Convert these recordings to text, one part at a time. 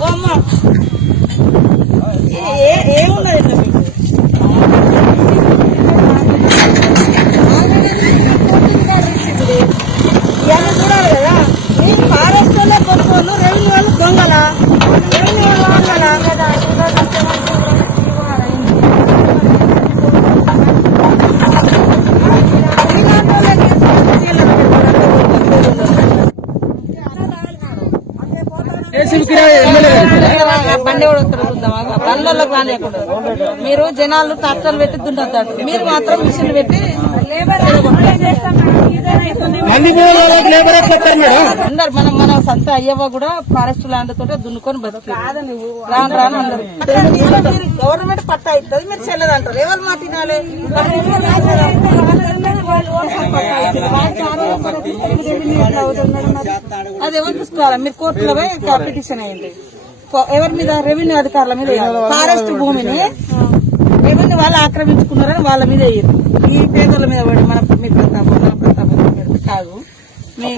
భూమి ఏమున్నది మీకు ఇవన్నీ చూడాలి కదా. మీరు ఫారెస్ట్ లో కొనుక్కోను, రెవెన్యూ వాళ్ళు దొంగలా, రెవెన్యూ వాళ్ళు వాళ్ళలా కదా. బండి కూడా బండ్లకు రానియకుండా మీరు జనాలు ట్రాక్టర్లు పెట్టి దున్నుతారు, మీరు మాత్రం మిషన్ పెట్టి అందరు మన సంత అయ్యవ్వ కూడా ఫారెస్ట్ ల్యాండ్ తోటే దున్నుకొని బతుకు రాను రాను అందరు. గవర్నమెంట్ పట్టా ఇస్తుంది, మీరు చెల్లదంటారు. ఎవరు మాట తినాలి? అది ఎవరు చూసుకోవాలి? మీరు కోర్టులో పిటిషన్ అయింది ఎవరి మీద? రెవెన్యూ అధికారుల మీద. ఫారెస్ట్ భూమిని రెవెన్యూ వాళ్ళు ఆక్రమించుకున్నారని వాళ్ళ మీద వేయరు. ఈ పేదల మీద పడి మీ ప్రతాపం కాదు. మీ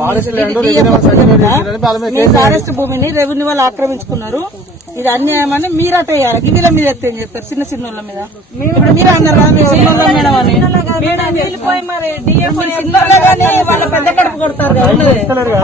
ఫారెస్ట్ భూమిని రెవెన్యూ వాళ్ళు ఆక్రమించుకున్నారు, ఇది అన్యాయం అని మీరట వేయాలి. గిన్నెల మీద ఎత్తే అని చెప్పారు, చిన్న చిన్నోళ్ళ మీద. ఇప్పుడు మీరు అన్నారు చిన్నోళ్ళ మేడం అని, వాళ్ళ పెద్ద కడుపు కొడతారు కదా.